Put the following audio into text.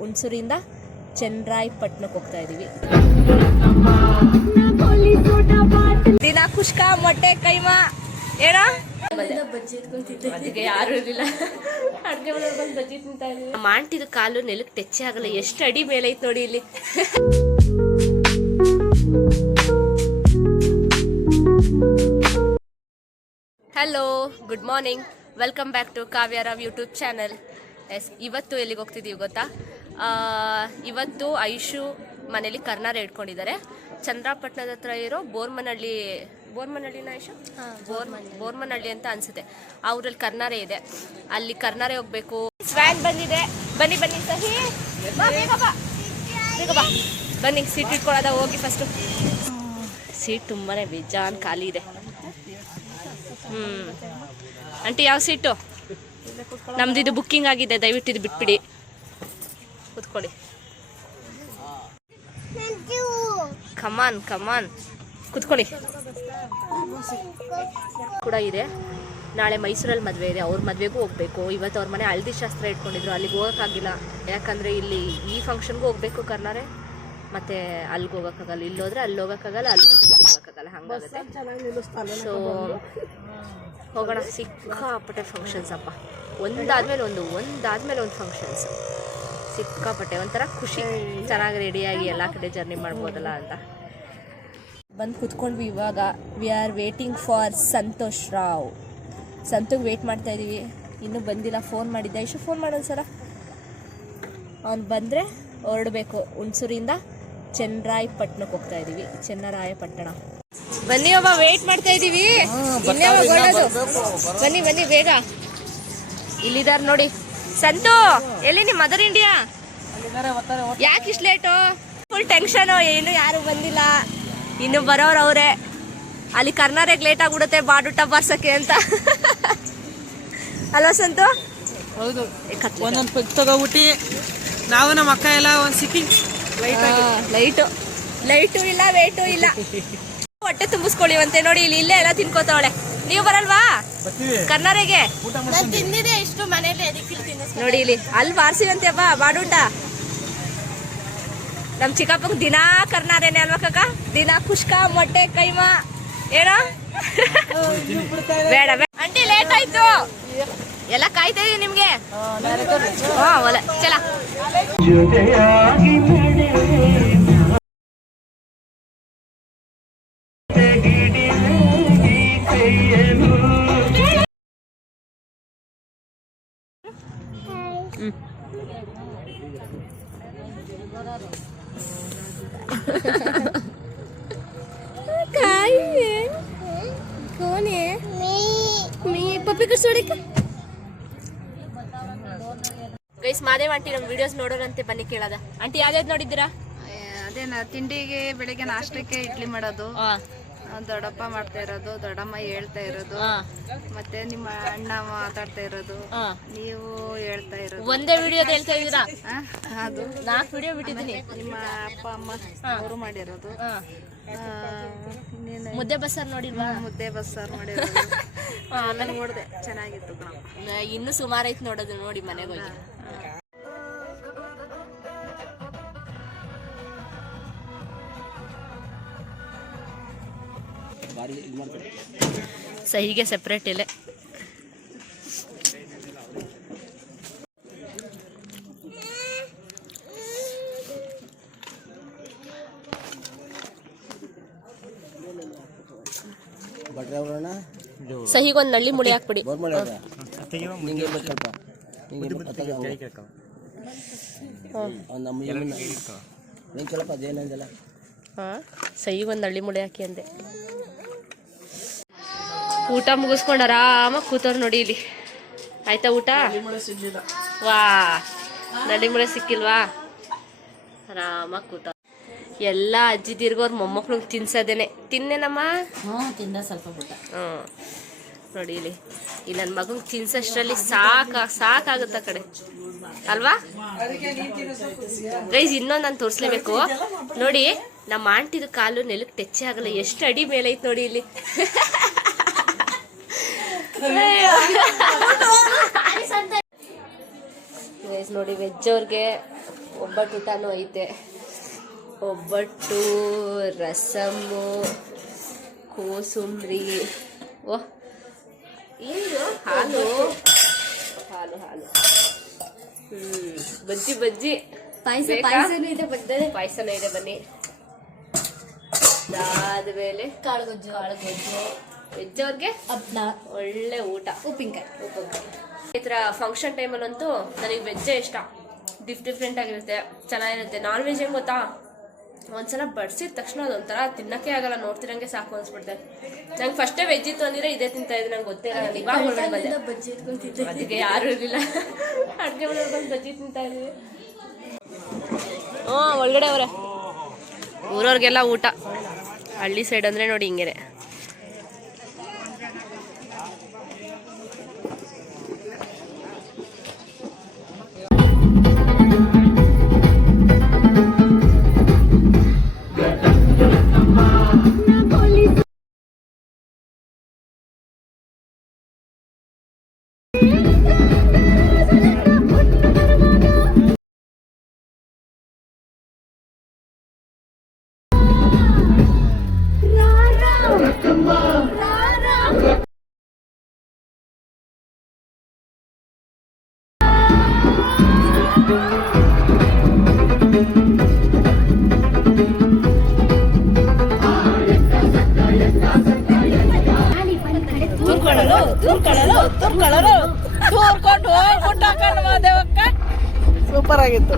ಹುಣಸೂರಿಂದ ಚನ್ನರಾಯಪಟ್ಟಣಕ್ಕೆ ಹೋಗ್ತಾ ಇದ್ದೀವಿ. ದಿನ ಕುಷ್ಕ ಮೊಟ್ಟೆ ಕೈಮಾ ಏನ? ಅದಕ್ಕೆ ಯಾರು ಇರಲಿಲ್ಲ. ಅಡ್ಗೆ ಬಂದು ಬಜ್ಜಿ ತಿಂತಾ ಕಾಲು ನೆಲಕ್ಕೆ ಟೆಚ್ಚೆ ಆಗಲ್ಲ ಎಷ್ಟು ಅಡಿ ಮೇಲೆ ಐತೆ ನೋಡಿ ಇಲ್ಲಿ. Hello good morning welcome back to ಕಾವ್ಯರಾವ್ YouTube channel S ಇವತ್ತು ಎಲ್ಲಿಗೆ ಹೋಗ್ತಿದೀವಿ ಗೊತ್ತಾ? ಇವತ್ತು ಐಶು ಮನೇಲಿ ಕರ್ನಾರ ಇಟ್ಕೊಂಡಿದ್ದಾರೆ ಚಂದ್ರಾಪಟ್ಟಣದ ಹತ್ರ ಇರೋ ಬೋರ್ಮನಹಳ್ಳಿ ಬೋರ್ಮನಹಳ್ಳಿನ ಐಶು? ಬೋರ್ ಬೋರ್ಮನಹಳ್ಳಿ. ಅಂತ ಅನ್ಸುತ್ತೆ. ಅವ್ರಲ್ಲಿ ಕರ್ನಾರೆ ಇದೆ. ಅಲ್ಲಿ ಕರ್ನಾರೆ ಹೋಗ್ಬೇಕು. ವ್ಯಾನ್ ಬಂದಿದೆ. ಬನ್ನಿ ಬನ್ನಿ ಸಹಿ. ಬಾ, ಬೇಗ ಬಾ. ಬೇಗ ಬಾ. ಬನ್ನಿ ಸೀಟ್ ಇಟ್ಕೊಳ್ಳೋದ ಹೋಗಿ ಫಸ್ಟು ಸೀಟ್ ತುಂಬಾ ಬೇಜಾನ್ ಖಾಲಿ ಇದೆ. ಹ್ಮ್. ಆಂಟಿ ಯಾವ ಸೀಟು ನಮ್ದು ಇದು ಬುಕ್ಕಿಂಗ್ ಆಗಿದೆ. ದಯವಿಟ್ಟು ಇದು ಬಿಟ್ಬಿಡಿ. ಕೂತ್ಕೊಳ್ಳಿ ಕಮಾನ್ ಕಮಾನ್ ಕುತ್ಕೊಳ್ಳಿ. ಕೂಡ ಇದೆ. ನಾಳೆ ಮೈಸೂರಲ್ಲಿ ಮದುವೆ ಇದೆ. ಅವ್ರ ಮದುವೆಗೂ ಹೋಗ್ಬೇಕು. ಇವತ್ತು ಅವ್ರ ಮನೆ ಹಳದಿ ಶಾಸ್ತ್ರ ಇಟ್ಕೊಂಡಿದ್ರು. ಅಲ್ಲಿಗೆ ಹೋಗೋಕ್ಕಾಗಿಲ್ಲ ಯಾಕಂದರೆ ಇಲ್ಲಿ ಈ ಫಂಕ್ಷನ್ಗೂ ಹೋಗ್ಬೇಕು ಕರ್ನಾರೆ ಮತ್ತೆ ಅಲ್ಲಿಗೆ ಹೋಗೋಕ್ಕಾಗಲ್ಲ. ಇಲ್ಲಿ ಹೋದ್ರೆ ಅಲ್ಲಿ ಹೋಗೋಕ್ಕಾಗಲ್ಲ ಅಲ್ಲಿ ಹೋಗೋಕ್ಕಾಗಲ್ಲ. ಹಂಗಾಗುತ್ತೆ. ಸೊ ಹೋಗೋಣ. ಸಿಕ್ಕಾಪಟ್ಟೆ ಫಂಕ್ಷನ್ಸ್ ಅಪ್ಪ. ಒಂದಾದ್ಮೇಲೆ ಒಂದು ಒಂದಾದ್ಮೇಲೆ ಒಂದು ಫಂಕ್ಷನ್ಸ್ ಸಿಕ್ಕಾಪಟ್ಟೆ ಒಂಥರ ಖುಷಿ. ಚೆನ್ನಾಗಿ ರೆಡಿಯಾಗಿ ಎಲ್ಲ ಕಡೆ ಜರ್ನಿ ಮಾಡ್ಬೋದಲ್ಲ ಅಂತ. ಬಂದು ಕುತ್ಕೊಂಡ್ವಿ ಇವಾಗ. We are waiting for Santosh Rao. Santosh wait ಮಾಡ್ತಾ ಇದ್ದೀವಿ ಇನ್ನೂ ಬಂದಿಲ್ಲ ಫೋನ್ ಮಾಡಿದ್ದೆ. ಇಷ್ಟು ಫೋನ್ ಮಾಡೋದು ಸರ ಅವ್ನು ಬಂದರೆ ಹೊರಡಬೇಕು. ಹುಣಸೂರಿಂದ ಚೆನ್ನರಾಯಪಟ್ಟಣಕ್ಕೆ ಹೋಗ್ತಾ ಇದ್ದೀವಿ ಚೆನ್ನರಾಯಪಟ್ಟಣ. ಬನ್ನಿ ಒಬ್ಬ ವೇಟ್ ಮಾಡ್ತಾ ಇದ್ದೀವಿ ಬನ್ನಿ ಬನ್ನಿ ಬೇಗ. ಇಲ್ಲಿದ್ದಾರೆ ನೋಡಿ. ಸಂತು ಎಲ್ಲಿ ನಿಮ್ಮ ಮದರ್ ಇಂಡಿಯಾ ಯಾಕೆ ಇಷ್ಟು ಲೇಟು ಫುಲ್ ಟೆನ್ಷನು ಏನು ಯಾರು ಬಂದಿಲ್ಲ. ಇನ್ನು ಬರೋರು ಅವರೇ. ಅಲ್ಲಿ ಕರ್ನಾಟಕ ಲೇಟ್ ಆಗ್ಬಿಡುತ್ತೆ ಬಾಡುಟ್ಟ ಬಾರ್ಸಕ್ಕೆ ಅಂತ. ಅಲ್ವಾ ಸಂತು? ಹೌದು. ಒಂದೊಂದು ಪೆಗ್ ತಗೋಬಿಟ್ಟು ನಾವು ನಮ್ಮ ಅಕ್ಕ ಎಲ್ಲ ಒಂದು ಸಿಕ್ಕಿ. ಲೈಟ್ ಲೈಟು ಇಲ್ಲ ವೇಟು ಇಲ್ಲ. ಹೊಟ್ಟೆ ತುಂಬಿಸ್ಕೊಳ್ಳಿವಂತೆ ನೋಡಿ ಇಲ್ಲಿ ಇಲ್ಲೇ ಎಲ್ಲ ತಿನ್ಕೋತಾವಳೆ. ನೀವು ಬರಲ್ವಾ? ಕರ್ನಾರೆಗೆ ತಿಂದಿದೆ ಇಷ್ಟು ಮನೇಲಿ ಅದಕ್ಕೆ ನೋಡಿ ಇಲ್ಲಿ ಅಲ್ಲಿ ಬಾರ್ಸಿವಂತೆ ಬಾ ಬಾಡುಂಡ. ನಮ್ ಚಿಕ್ಕಪ್ಪಂಗ್ ದಿನಾ ಕರ್ನಾರೇನೆ ಅಲ್ವಾ ಕಕ್ಕ ದಿನಾ ಕುಷ್ಕ ಮೊಟ್ಟೆ ಕೈಮಾ. ಏನೋ? ಬೇಡ ಅಂಟಿ ಲೇಟ್ ಆಯ್ತು. ಎಲ್ಲ ಕಾಯ್ತಾ ಇದೀವಿ ನಿಮ್ಗೆ? ಹಾ ಒಲೆ ಚಲ ಪಪ್ಪಿ ಕರ್ಸೋಡಿಕ ಗೈಸ್ ಮಾದೇವ್ ಆಂಟಿ ನಮ್ಮ ವಿಡಿಯೋಸ್ ನೋಡೋರಂತೆ. ಬನ್ನಿ ಕೇಳದ. ಆಂಟಿ ಯಾವ್ದು ನೋಡಿದ್ದೀರಾ? ಅದೇ ತಿಂಡಿಗೆ ಬೆಳಿಗ್ಗೆ ನಾಷ್ಟಕ್ಕೆ ಇಡ್ಲಿ ಮಾಡೋದು. ಆ, ದೊಡ್ಡಪ್ಪ ಮಾಡ್ತಾ ಇರೋದು ದೊಡ್ಡಮ್ಮ ಹೇಳ್ತಾ ಇರೋದು ಮತ್ತೆ ನಿಮ್ಮ ಅಣ್ಣ ಮಾತಾಡ್ತಾ ಇರೋದು ನೀವು ಹೇಳ್ತಾ ಇರೋದು. ಒಂದೇ ವಿಡಿಯೋ ಹೇಳ್ತಾ ಇದ್ದೀರಾ? ಆ, ಅದು. ನಾಲ್ಕು ವಿಡಿಯೋ ಬಿಟ್ಟಿದ್ದೀನಿ. ನಿಮ್ಮ ಅಪ್ಪ ಅಮ್ಮ ಅವರು ಮಾಡಿರೋದು. ಮುದ್ದೆ ಬಸ್ಸಾರ್ ನೋಡಿಲ್ವಾ? ಮುದ್ದೆ ಬಸ್ಸಾರ್ ಮಾಡಿರೋದು. ನೋಡಿದೆ. ಚೆನ್ನಾಗಿತ್ತು ಇನ್ನೂ ಸುಮಾರು ಐತೆ ನೋಡೋದು ನೋಡಿ ಮನೆಗೆ ಹೋಗಿ. ಸಹಿಗೆ ಸೆಪ್ರೇಟ್ ಎಲೆ ಸಹಿಗೊಂದು ನಳ್ಳಿ ಮುಳಿ ಹಾಕ್ಬಿಡಿ. ಸಹಿಗೊಂದು ನಳ್ಳಿ ಮುಳಿ ಹಾಕಿ ಅಂದೆ. ಊಟ ಮುಗಿಸ್ಕೊಂಡು ಆರಾಮಾಗಿ ಕೂತವ್ರು ನೋಡಿ ಇಲ್ಲಿ. ಆಯ್ತಾ ಊಟ? ವಾ ನಳ್ಳಿ ಮುಳೆ ಸಿಕ್ಕಿಲ್ವಾ? ಆರಾಮಾಗಿ ಕೂತ ಎಲ್ಲ ಅಜ್ಜಿ ಅವ್ರ ಮೊಮ್ಮಕ್ಳು ತಿನ್ಸೋದೇನೆ. ತಿನ್ನೇನಮ್ಮ? ತಿನ್ನ ಸ್ವಲ್ಪ ಊಟ. ಹ್ಞೂ. ನೋಡಿ ಇಲ್ಲಿ. ಈ ನನ್ನ ಮಗಂಗೆ ತಿನ್ಸಷ್ಟರಲ್ಲಿ ಸಾಕ ಸಾಕಾಗುತ್ತ ಕಡೆ. ಅಲ್ವಾ? ಗೈಸ್ ಇನ್ನೊಂದು ನಾನು ತೋರಿಸ್ಲೇಬೇಕು. ನೋಡಿ ನಮ್ಮ ಆಂಟಿದು ಕಾಲು ನೆಲಕ್ಕೆ ಟೆಚ್ಚೆ ಆಗಲ್ಲ. ಎಷ್ಟು ಅಡಿ ಮೇಲೆ ಐತೆ ನೋಡಿ ಇಲ್ಲಿ. ನೋಡಿ ವೆಜ್ ಅವ್ರಿಗೆ ಒಬ್ಬಟ್ಟು ಊಟನೂ ಐತೆ. ಒಬ್ಬಟ್ಟು ರಸಮ್ಮು ಕೋಸುಂಬ್ರಿ. ಓ ಏನು ಹಾಲು. ಹಾಲು ಹಾಲು. ಹ್ಮ್ ಬಜ್ಜಿ ಬಜ್ಜಿ. ಪಾಯಸ? ಪಾಯಸನೂ ಇದೆ ಬರ್ತದೆ ಪಾಯಸನೂ ಇದೆ ಬನ್ನಿ. ಗೊಜ್ಜು. ಕಾಳುಗೊಜ್ಜು ಕಾಳುಗೊಜ್ಜು ವೆಜ್ ಅವ್ರಿಗೆ ಹಪ್ನ ಒಳ್ಳೆ ಊಟ ಉಪ್ಪಿನಕಾಯಿ ಈ ಥರ ಫಂಕ್ಷನ್ ಟೈಮಲ್ಲಂತೂ ನನಗೆ ವೆಜ್ಜೇ ಇಷ್ಟ. ಡಿಫ್ ಡಿಫ್ರೆಂಟ್ ಆಗಿರುತ್ತೆ ಚೆನ್ನಾಗಿರುತ್ತೆ. ನಾನ್ ವೆಜ್ ಹೆಂಗೆ ಗೊತ್ತಾ? ಒಂದ್ಸಲ ಬಡಿಸಿದ ತಕ್ಷಣ ಅದೊಂಥರ ತಿನ್ನಕ್ಕೆ ಆಗಲ್ಲ ನೋಡ್ತಿರಂಗೆ ಸಾಕು ಅನ್ಸ್ಬಿಡ್ತೆ. ನಂಗೆ ಫಸ್ಟೇ ವೆಜ್ ಇತ್ತು ಅಂದಿರ ಇದೇ ತಿಂತಾ ಇದ್ದೆ ನಂಗೆ ಗೊತ್ತೇ ಇಲ್ಲ ನಾನು ಇವಾಗ ಬಂದೆ. ಅದಕ್ಕೆ ಯಾರು ಇರಲಿಲ್ಲ. ಅಡುಗೆ ಮನೆಯವ್ರು ಬಂದು ಬಜ್ಜಿ ತಿಂತಾ ಇದ್ದೀವಿ ಹ್ಞೂ ಒಳಗಡೆ ಅವರ. ಊರವ್ರಿಗೆಲ್ಲ ಊಟ. ಹಳ್ಳಿ ಸೈಡ್ ಅಂದರೆ ನೋಡಿ ಹಿಂಗೇನೆ. ತೂರ್ಕೊಂಡು ಹೋಗ್ಬಿಟ್ಟು ಹಾಕೊಂಡು ಮಾದೇವಕ್ಕ ಸೂಪರ್ ಆಗಿತ್ತು.